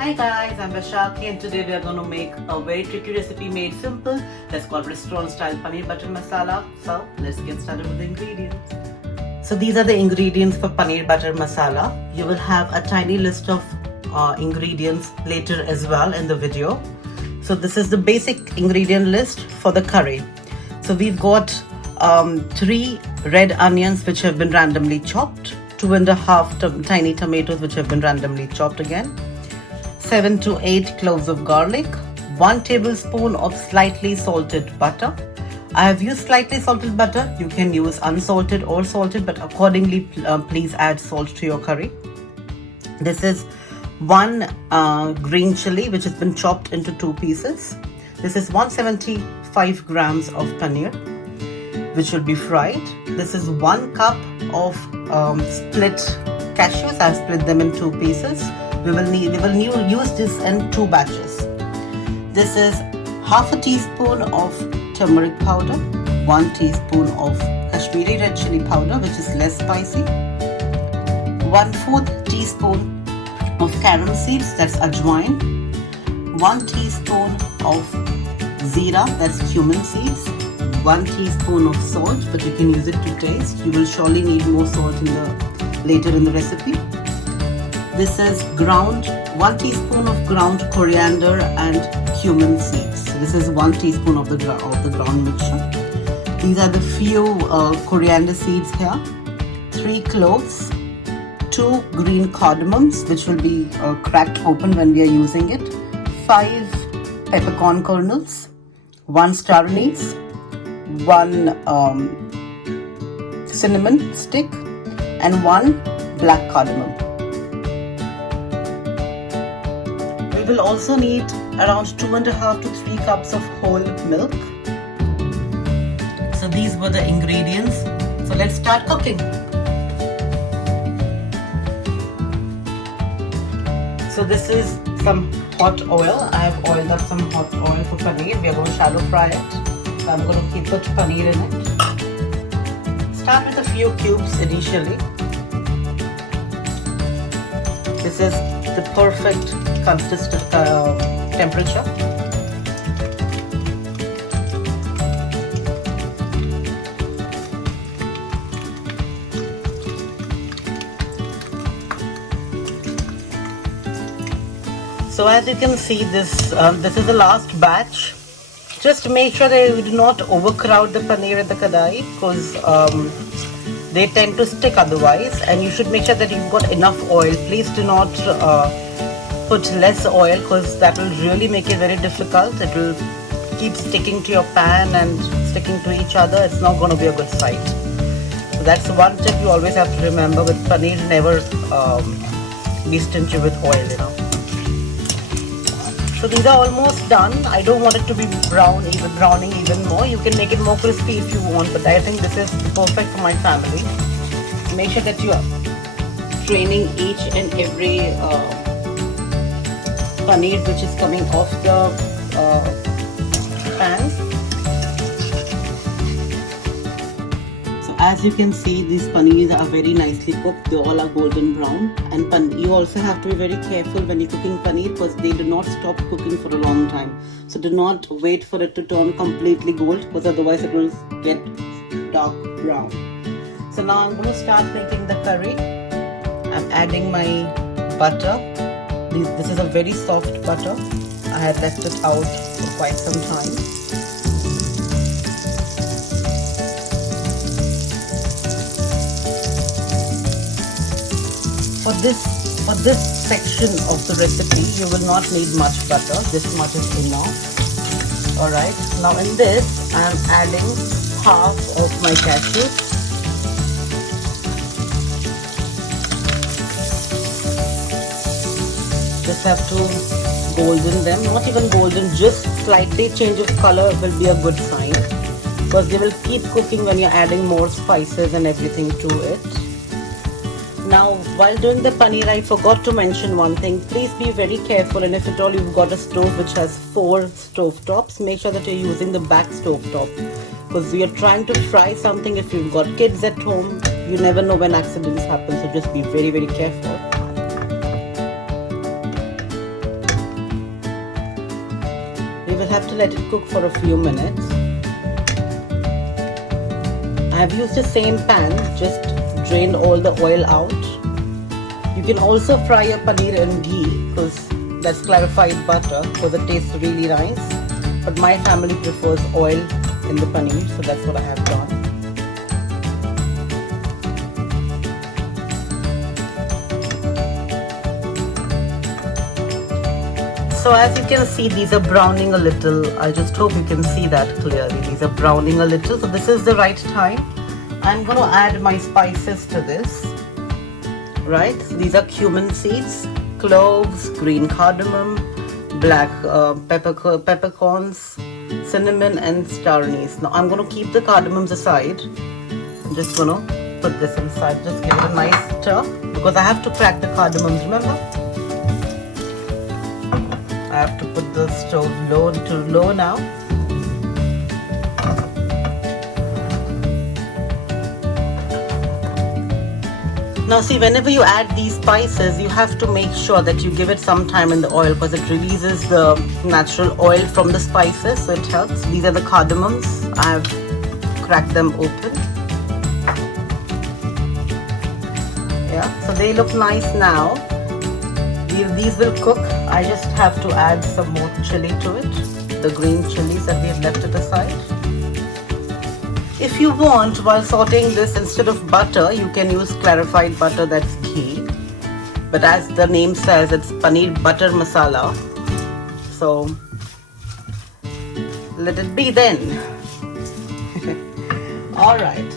Hi guys, I'm Vaishakhi and today we are going to make a very tricky recipe made simple. That's called restaurant style paneer butter masala. So let's get started with the ingredients. So these are the ingredients for paneer butter masala. You will have a tiny list of ingredients later as well in the video. So this is the basic ingredient list for the curry. So we've got 3 red onions which have been randomly chopped, 2.5 tiny tomatoes which have been randomly chopped again, 7 to 8 cloves of garlic, 1 tablespoon of slightly salted butter. I have used slightly salted butter. You can use unsalted or salted, but accordingly please add salt to your curry. This is 1 green chilli which has been chopped into 2 pieces. This is 175 grams of paneer which will be fried. This is 1 cup of split cashews. I've split them in 2 pieces. We will use this in 2 batches. This is half a teaspoon of turmeric powder, 1 teaspoon of Kashmiri red chili powder which is less spicy, 1/4 teaspoon of CARROM seeds, that's ajwain, 1 teaspoon of zira, that's cumin seeds, 1 teaspoon of salt, but you can use it to taste. You will surely need more salt later in the recipe. This is 1 teaspoon of ground coriander and cumin seeds. So this is 1 teaspoon of the ground mixture. These are the few coriander seeds here. 3 cloves, 2 green cardamoms which will be cracked open when we are using it, 5 peppercorn kernels, 1 star anise, 1 cinnamon stick, and 1 black cardamom. We will also need around 2.5 to 3 cups of whole milk. So these were the ingredients. So let's start cooking. So this is some hot oil. I have oiled up some hot oil for paneer. We are going to shallow fry it. So I'm going to put paneer in it. Start with a few cubes initially. This is the perfect consistent temperature. So as you can see, this is the last batch. Just make sure that you do not overcrowd the paneer at the kadai, because they tend to stick otherwise, and you should make sure that you've got enough oil. Please do not put less oil, because that will really make it very difficult. It will keep sticking to your pan and sticking to each other. It's not going to be a good sight. So that's one tip you always have to remember with paneer. Never be stingy with oil, you know. So these are almost done. I don't want it to be browning even more. You can make it more crispy if you want, but I think this is perfect for my family. Make sure that you are draining each and every paneer which is coming off the pan. So as you can see, these paneers are very nicely cooked. They all are golden brown, and you also have to be very careful when you're cooking paneer, because they do not stop cooking for a long time. So do not wait for it to turn completely gold, because otherwise it will get dark brown. So now I'm going to start making the curry. I'm adding my butter. This is a very soft butter. I had left it out for quite some time. For this section of the recipe, you will not need much butter. This much is enough. Alright, now in this I am adding half of my cashews. Just have to golden them, not even golden, just slightly change of color will be a good sign, because they will keep cooking when you're adding more spices and everything to it. Now, while doing the paneer, I forgot to mention one thing. Please be very careful, and if at all you've got a stove which has 4 stove tops, make sure that you're using the back stove top, because you're trying to fry something. If you've got kids at home, you never know when accidents happen, so just be very, very careful. let it cook for a few minutes. I have used the same pan, just drained all the oil out. You can also fry your paneer in ghee because that's clarified butter because it tastes really nice. But my family prefers oil in the paneer, so that's what I have done. So as you can see, these are browning a little. I just hope you can see that clearly. These are browning a little. So this is the right time. I'm going to add my spices to this. Right? So these are cumin seeds, cloves, green cardamom, black peppercorns, cinnamon and star anise. Now I'm going to keep the cardamoms aside. I'm just going to put this inside. Just give it a nice stir because I have to crack the cardamoms, remember? I have to put the stove low to low now. Now see, whenever you add these spices, you have to make sure that you give it some time in the oil because it releases the natural oil from the spices, so it helps. These are the cardamoms. I have cracked them open. Yeah, so they look nice now. These will cook. I just have to add some more chili to it, the green chilies that we have left it aside. If you want, while sauteing this, instead of butter, you can use clarified butter, that's ghee. But as the name says, it's paneer butter masala. So let it be then. Alright,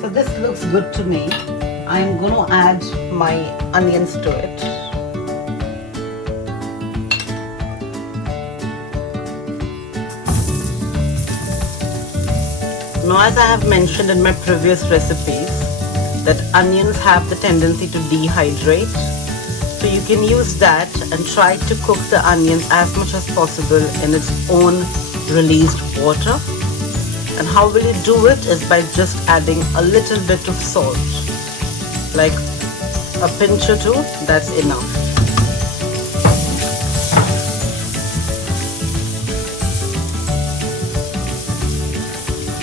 so this looks good to me. I'm going to add my onions to it. Now, as I have mentioned in my previous recipes, that onions have the tendency to dehydrate. So you can use that and try to cook the onions as much as possible in its own released water. And how will you do it is by just adding a little bit of salt. Like a pinch or two, that's enough.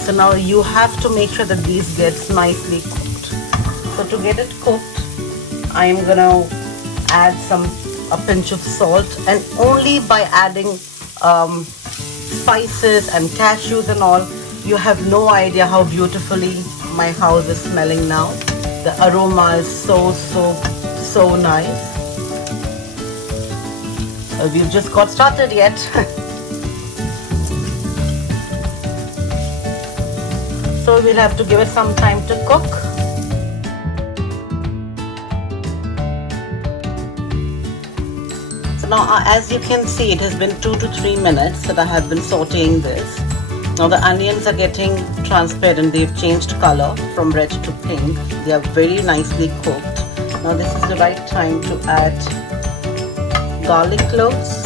So now you have to make sure that these gets nicely cooked. So to get it cooked, I am gonna add a pinch of salt, and only by adding spices and cashews and all, you have no idea how beautifully my house is smelling now. The aroma is so nice. We've just got started yet. So we'll have to give it some time to cook. So now as you can see, it has been 2 to 3 minutes that I have been sauteing this. Now the onions are getting transparent. They've changed color from red to pink. They are very nicely cooked. Now this is the right time to add garlic cloves.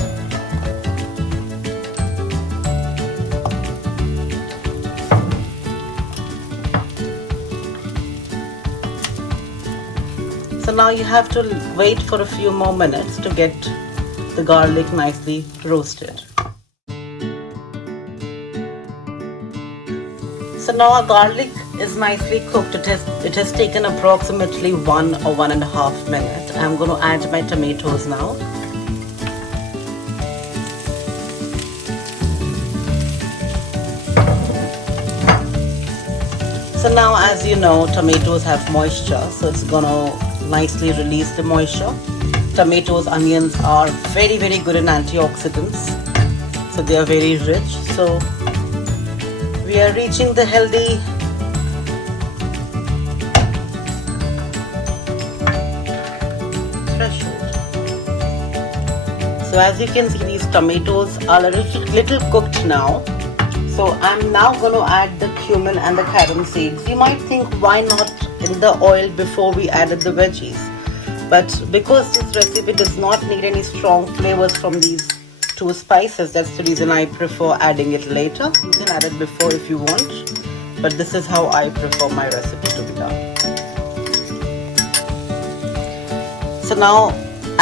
So now you have to wait for a few more minutes to get the garlic nicely roasted. So now our garlic is nicely cooked. It has taken approximately 1 or 1.5 minutes. I'm going to add my tomatoes now. So now, as you know, tomatoes have moisture, so it's going to nicely release the moisture. Tomatoes, onions are very good in antioxidants, so they are very rich. So we are reaching the healthy threshold. So as you can see, these tomatoes are a little cooked now. So I'm now going to add the cumin and the CARROM seeds. You might think, why not in the oil before we added the veggies? But because this recipe does not need any strong flavors from these two spices, that's the reason I prefer adding it later. You can add it before if you want, but this is how I prefer my recipe to be done. So now,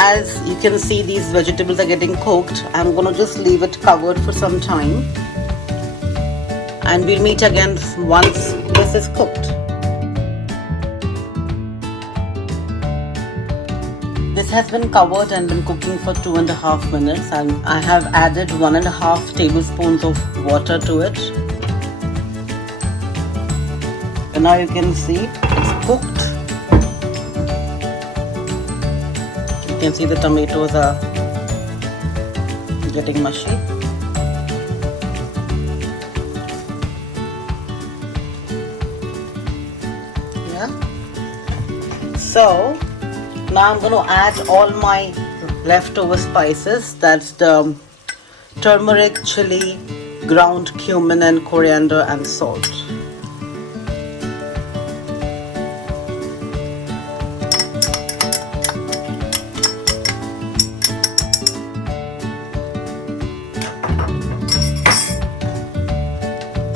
as you can see, these vegetables are getting cooked. I'm gonna just leave it covered for some time, and we'll meet again once this is cooked. This has been covered and been cooking for 2.5 minutes, and I have added 1.5 tablespoons of water to it. And now you can see it's cooked. You can see the tomatoes are getting mushy. Yeah. So now I'm going to add all my leftover spices. That's the turmeric, chili, ground cumin and coriander and salt.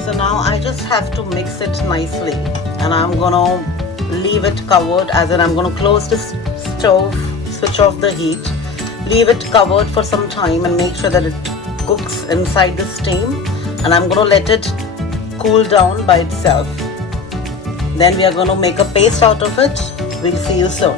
So now I just have to mix it nicely, and I'm going to leave it covered, as in I'm going to close the stove, switch off the heat, leave it covered for some time and make sure that it cooks inside the steam, and I'm going to let it cool down by itself. Then we are going to make a paste out of it. We'll see you soon.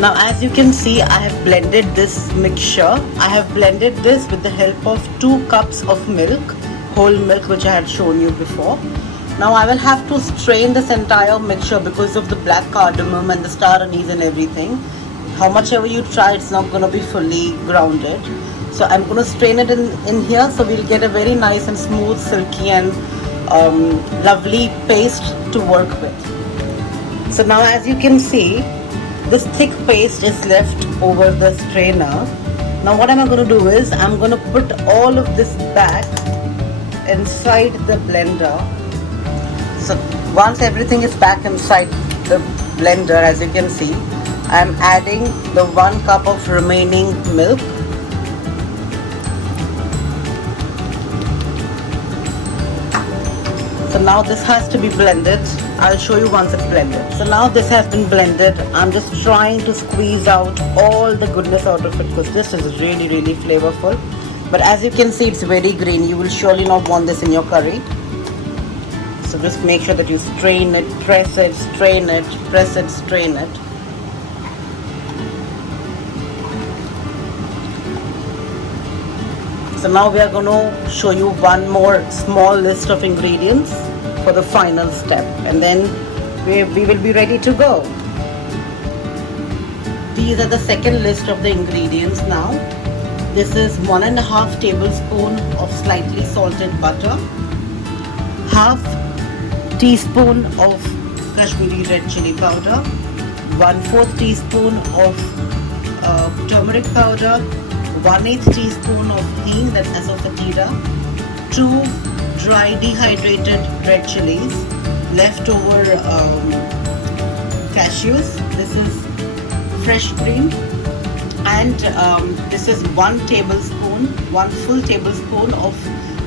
Now as you can see, I have blended this mixture. I have blended this with the help of 2 cups of milk, whole milk, which I had shown you before. Now I will have to strain this entire mixture because of the black cardamom and the star anise and everything. How much ever you try, it's not going to be fully grounded. So I'm going to strain it in here, so we'll get a very nice and smooth, silky and lovely paste to work with. So now as you can see, this thick paste is left over the strainer. Now what am I going to do is, I'm going to put all of this back inside the blender. So once everything is back inside the blender, as you can see, I'm adding the 1 cup of remaining milk. So now this has to be blended. I'll show you once it's blended. So now this has been blended. I'm just trying to squeeze out all the goodness out of it, because this is really, really flavorful. But as you can see, it's very green. You will surely not want this in your curry. So just make sure that you strain it, press it, strain it, press it, strain it. So now we are going to show you one more small list of ingredients for the final step, and then we will be ready to go. These are the second list of the ingredients now. This is 1.5 tablespoon of slightly salted butter, half teaspoon of Kashmiri red chili powder, 1/4 teaspoon of turmeric powder, 1/8 teaspoon of hing, that's asafoetida, 2 dry dehydrated red chilies, leftover cashews, this is fresh cream, and this is 1 full tablespoon of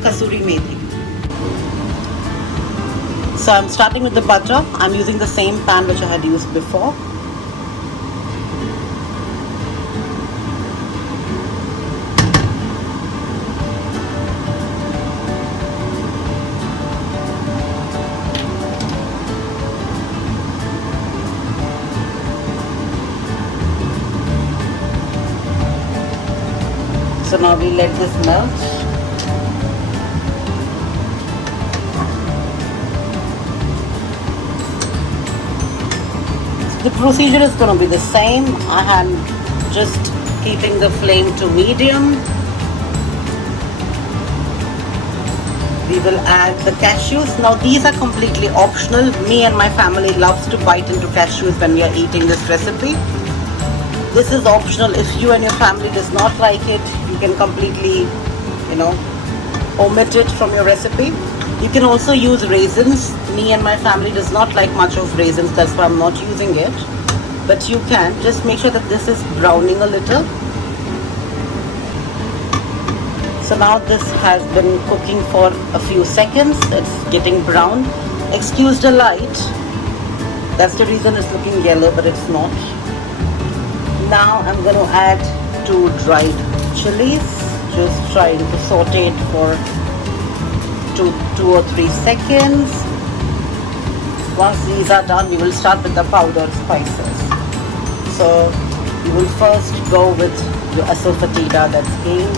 kasuri methi. So I'm starting with the butter. I'm using the same pan which I had used before. So now we let this melt. The procedure is going to be the same. I am just keeping the flame to medium. We will add the cashews. Now these are completely optional. Me and my family loves to bite into cashews when we are eating this recipe. This is optional. If you and your family does not like it, you can completely, omit it from your recipe. You can also use raisins. Me and my family does not like much of raisins, that's why I'm not using it. But you can just make sure that this is browning a little. So now this has been cooking for a few seconds. It's getting brown. Excuse the light. That's the reason it's looking yellow, but it's not. Now I'm going to add 2 dried chilies. Just trying to saute it for 2 or 3 seconds. Once these are done, we will start with the powdered spices. So you will first go with your ASAFOETIDA, that's hing,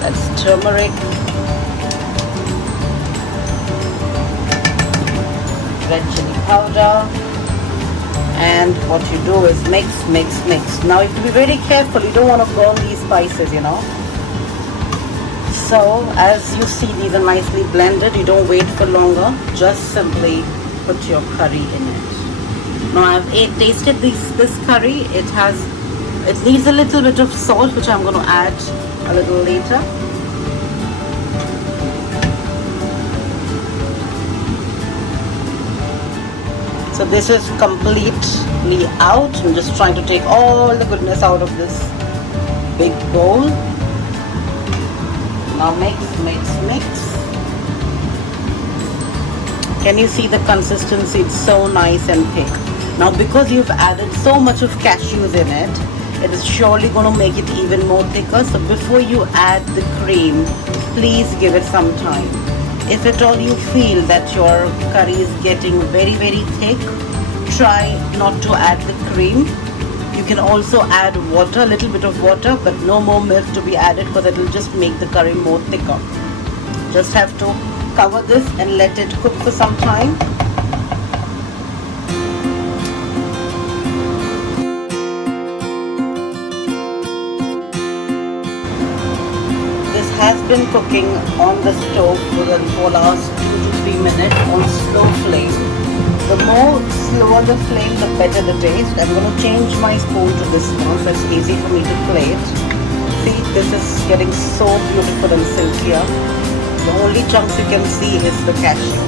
that's turmeric, red chili powder, and what you do is mix. Now you have to be very careful, you don't want to burn these spices, you know. So as you see, these are nicely blended. You don't wait for longer, just simply put your curry in it. Now I've tasted this curry. It needs a little bit of salt, which I'm going to add a little later. So this is completely out. I'm just trying to take all the goodness out of this big bowl. Now mix. Can you see the consistency? It's so nice and thick. Now because you've added so much of cashews in it, it is surely going to make it even more thicker. So before you add the cream, please give it some time. If at all you feel that your curry is getting very thick, try not to add the cream. You can also add water, a little bit of water, but no more milk to be added because it will just make the curry more thicker. Just have to cover this and let it cook for some time. This has been cooking on the stove for the last 2 to 3 minutes on slow flame. The more slower the flame, the better the taste. I'm going to change my spoon to this one so it's easy for me to plate. See, this is getting so beautiful and silkier. The only chunks you can see is the cashew.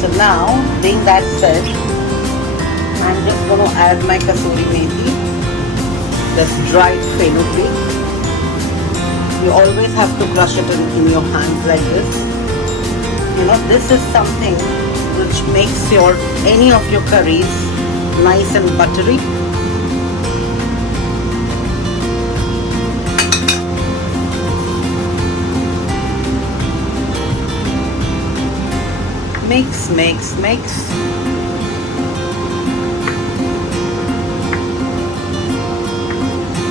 So now, being that said, I'm just going to add my kasuri methi. That's dried fenugreek. You always have to crush it in your hands like this. You know, this is something which makes any of your curries nice and buttery. Mix.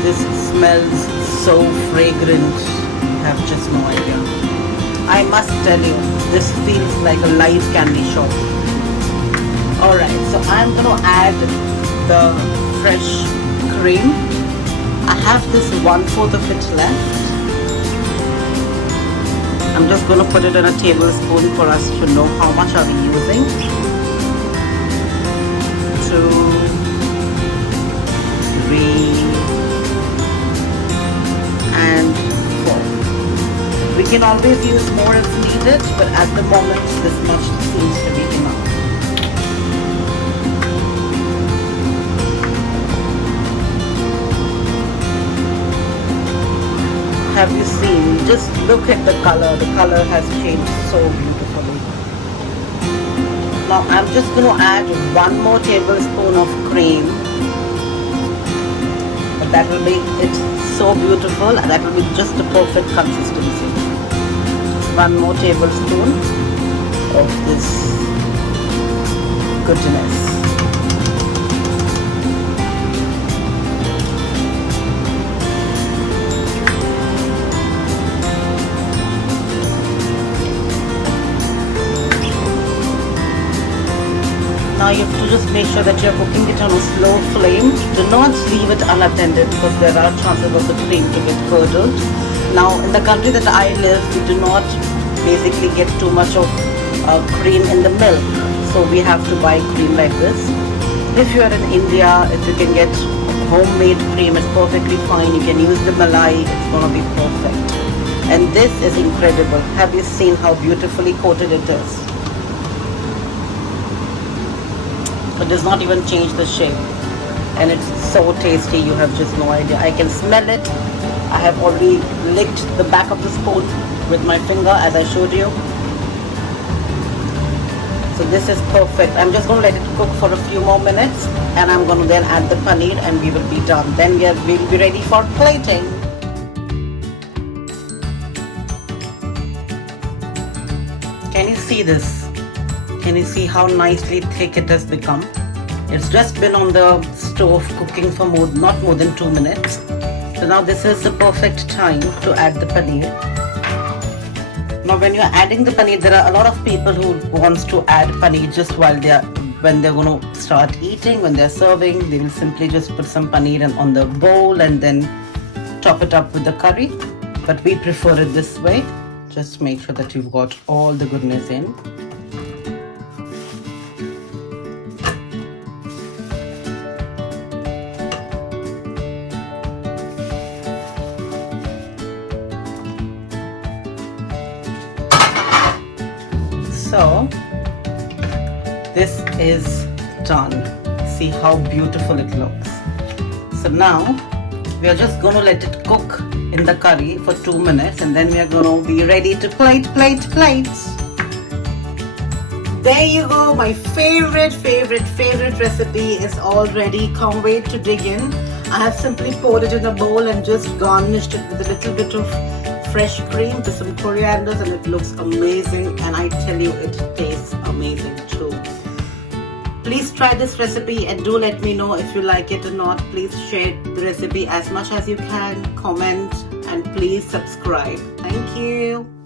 This smells so fragrant, you have just no idea. I must tell you, this feels like a live candy shop. Alright, so I'm going to add the fresh cream. I have this 1/4 of it left. I'm just going to put it in a tablespoon for us to know how much are we using. 2, 3, and 4. We can always use more if needed, but at the moment this much seems to be enough. Have you seen? Just look at the color. The color has changed so beautifully. Now I'm just going to add 1 more tablespoon of cream. But that will make it so beautiful, and that will be just the perfect consistency. 1 more tablespoon of this goodness. Now you have to just make sure that you're cooking it on a slow flame. Do not leave it unattended because there are chances of the cream to get curdled. Now in the country that I live, we do not basically get too much of cream in the milk. So we have to buy cream like this. If you are in India, if you can get homemade cream, it's perfectly fine. You can use the malai, it's going to be perfect. And this is incredible. Have you seen how beautifully coated it is? It does not even change the shape, and it's so tasty, you have just no idea. I can smell it. I have already licked the back of the spoon with my finger as I showed you. So So this is perfect. I'm just going to let it cook for a few more minutes, and I'm going to then add the paneer and we will be done. Then we'll be ready for plating. Can you see this? Can you see how nicely thick it has become? It's just been on the stove cooking for not more than 2 minutes. So now this is the perfect time to add the paneer. Now when you're adding the paneer, there are a lot of people who wants to add paneer just when they're going to start eating, when they're serving. They will simply just put some paneer on the bowl and then top it up with the curry. But we prefer it this way. Just make sure that you've got all the goodness in. So this is done. See how beautiful it looks. So now we are just going to let it cook in the curry for 2 minutes, and then we are going to be ready to plate. There you go. My favorite recipe is all ready. Can't wait to dig in. I have simply poured it in a bowl and just garnished it with a little bit of fresh cream with some coriander, and it looks amazing, and I tell you, it tastes amazing too. Please try this recipe and do let me know if you like it or not. Please share the recipe as much as you can, comment, and please subscribe. Thank you.